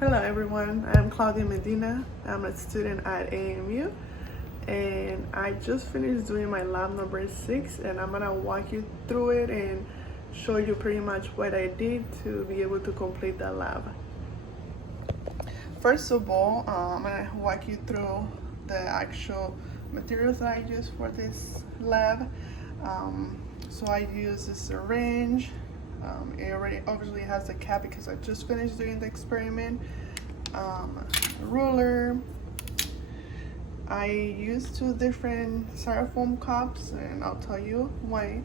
Hello everyone, I'm Claudia Medina. I'm a student at AMU and I just finished doing my lab number 6 and I'm gonna walk you through it and show you pretty much what I did to be able to complete that lab. First of all, I'm gonna walk you through the actual materials that I use for this lab. So I use a syringe. It already obviously has a cap because I just finished doing the experiment. Ruler. I used 2 different styrofoam cups and I'll tell you why.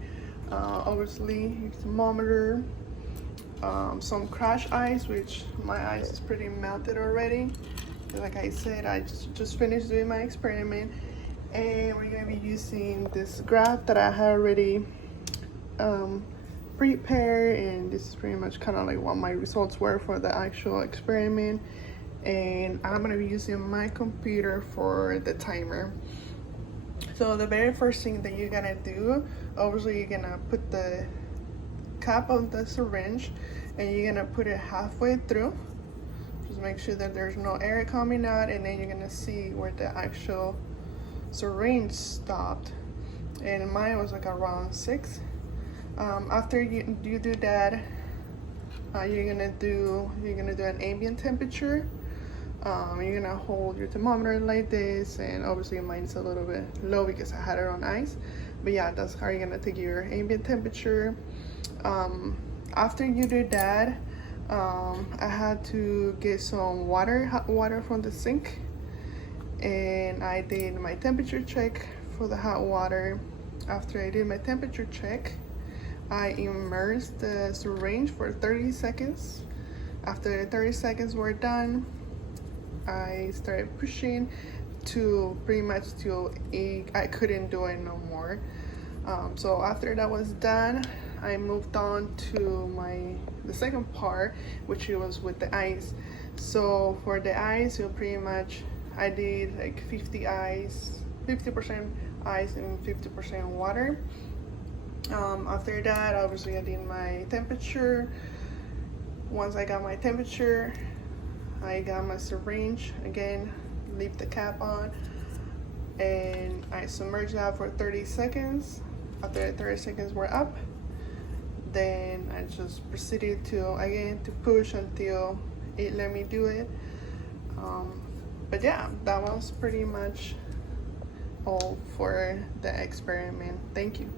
Obviously thermometer, some crash ice, which my ice is pretty melted already. Like I said, I just finished doing my experiment, and we're gonna be using this graph that I had already prepared, and this is pretty much kind of like what my results were for the actual experiment. And I'm gonna be using my computer for the timer. So the very first thing that you're gonna do, obviously you're gonna put the cap on the syringe and you're gonna put it halfway through. Just make sure that there's no air coming out, and then you're gonna see where the actual syringe stopped. And mine was like around 6. After you do that, you're gonna do an ambient temperature. You're gonna hold your thermometer like this, and obviously mine's a little bit low because I had it on ice. But yeah, that's how you're gonna take your ambient temperature. After you do that, I had to get some hot water from the sink, and I did my temperature check for the hot water. After I did my temperature check, I immersed the syringe for 30 seconds. After the 30 seconds were done, I started pushing to pretty much till I couldn't do it no more. So after that was done, I moved on to the second part, which was with the ice. So for the ice, I did like 50% ice and 50% water. After that, obviously I did my temperature. Once I got my temperature, I got my syringe again, leave the cap on, and I submerged that for 30 seconds. After the 30 seconds were up, then I just proceeded to push until it let me do it. But yeah, that was pretty much all for the experiment. Thank you.